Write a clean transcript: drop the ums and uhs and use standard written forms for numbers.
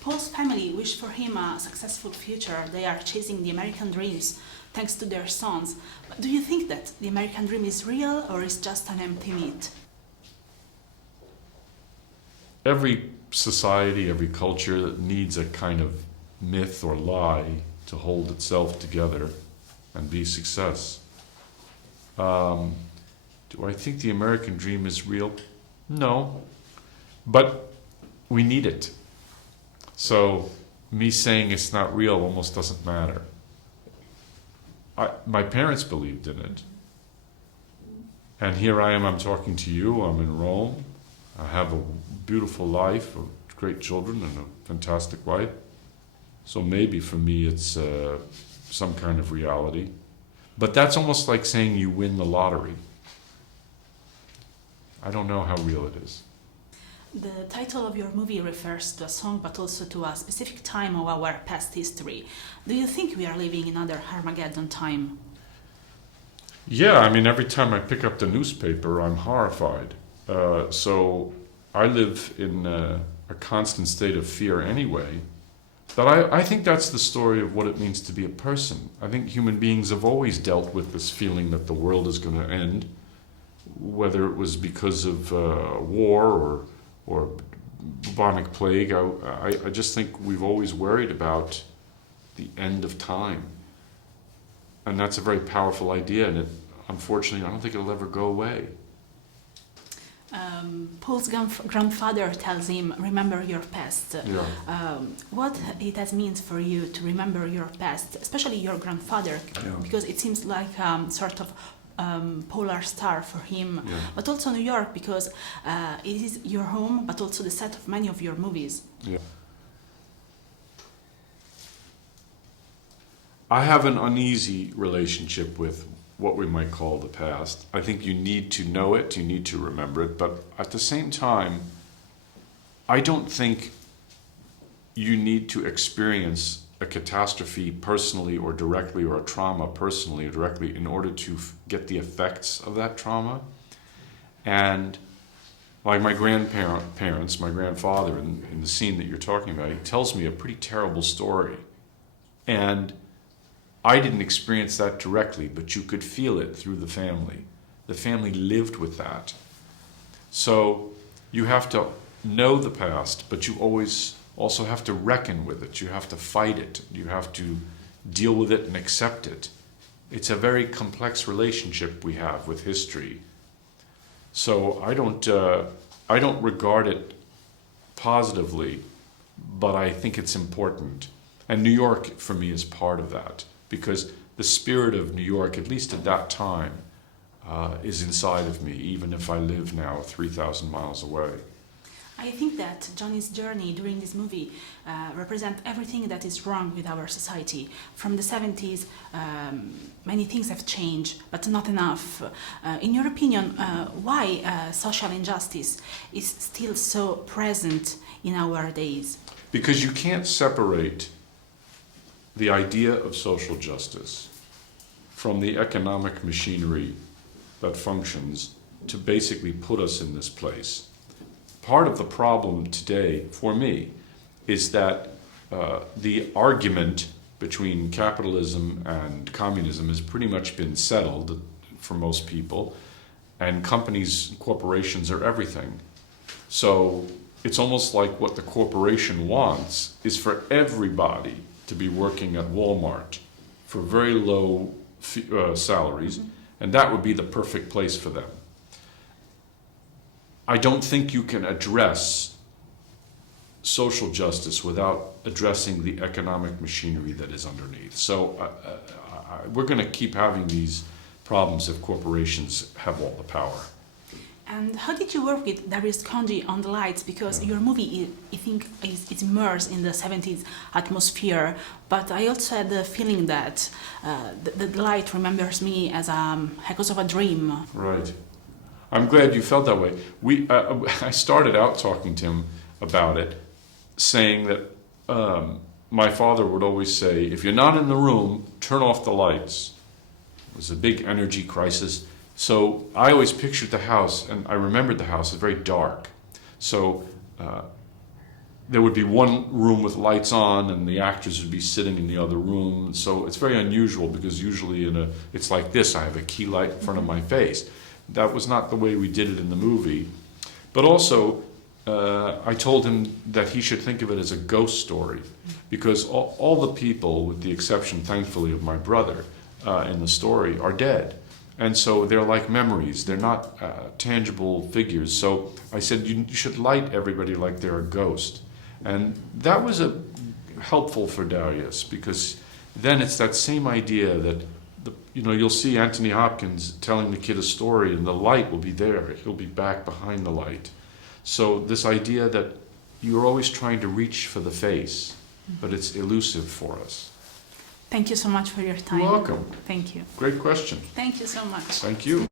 Paul's family wish for him a successful future. They are chasing the American dreams thanks to their sons. But do you think that the American dream is real or is just an empty myth? Every society, every culture needs a kind of myth or lie to hold itself together and be success. Do I think the American dream is real? No, but we need it. So me saying it's not real almost doesn't matter. My parents believed in it. And here I am, I'm talking to you, I'm in Rome. I have a beautiful life, great children, and a fantastic wife. So maybe for me it's some kind of reality. But that's almost like saying you win the lottery. I don't know how real it is. The title of your movie refers to a song but also to a specific time of our past history. Do you think we are living in another Armageddon time? Yeah, I mean, every time I pick up the newspaper, I'm horrified. So I live in a constant state of fear anyway. But I think that's the story of what it means to be a person. I think human beings have always dealt with this feeling that the world is going to end, whether it was because of war or bubonic plague. I just think we've always worried about the end of time. And that's a very powerful idea, and unfortunately, I don't think it'll ever go away. Paul's grandfather tells him, remember your past. Yeah. What it has means for you to remember your past, especially your grandfather, because it seems like sort of polar star for him, but also New York, because it is your home, but also the set of many of your movies. Yeah. I have an uneasy relationship with what we might call the past. I think you need to know it, you need to remember it, but at the same time, I don't think you need to experience a catastrophe personally or directly, or a trauma personally or directly, in order to get the effects of that trauma. And like my grandparents, my grandfather, in the scene that you're talking about, he tells me a pretty terrible story. And I didn't experience that directly, but you could feel it through the family. The family lived with that. So you have to know the past, but you always also have to reckon with it. You have to fight it. You have to deal with it and accept it. It's a very complex relationship we have with history. So I don't regard it positively, but I think it's important. And New York, for me, is part of that, because the spirit of New York, at least at that time, is inside of me, even if I live now 3,000 miles away. I think that Johnny's journey during this movie represents everything that is wrong with our society. From the 70s, many things have changed, but not enough. In your opinion, why social injustice is still so present in our days? Because you can't separate the idea of social justice from the economic machinery that functions to basically put us in this place. Part of the problem today, for me, is that the argument between capitalism and communism has pretty much been settled for most people, and companies, corporations are everything. So it's almost like what the corporation wants is for everybody to be working at Walmart for very low salaries, and that would be the perfect place for them. I don't think you can address social justice without addressing the economic machinery that is underneath. So we're going to keep having these problems if corporations have all the power. And how did you work with Darius Khondji on the lights? Because your movie, I think, is immersed in the 70s atmosphere, but I also had the feeling that the light remembers me as echoes of a dream. Right. I'm glad you felt that way. I started out talking to him about it, saying that my father would always say, if you're not in the room, turn off the lights. It was a big energy crisis. So I always pictured the house, and I remembered the house as very dark. So there would be one room with lights on and the actors would be sitting in the other room. So it's very unusual because usually it's like this, I have a key light in front of my face. That was not the way we did it in the movie. But also, I told him that he should think of it as a ghost story, because all the people, with the exception, thankfully, of my brother in the story, are dead. And so they're like memories. They're not tangible figures. So I said, you should light everybody like they're a ghost. And that was helpful for Darius, because then it's that same idea that, you'll see Anthony Hopkins telling the kid a story and the light will be there. He'll be back behind the light. So this idea that you're always trying to reach for the face, but it's elusive for us. Thank you so much for your time. You're welcome. Thank you. Great question. Thank you so much. Thank you.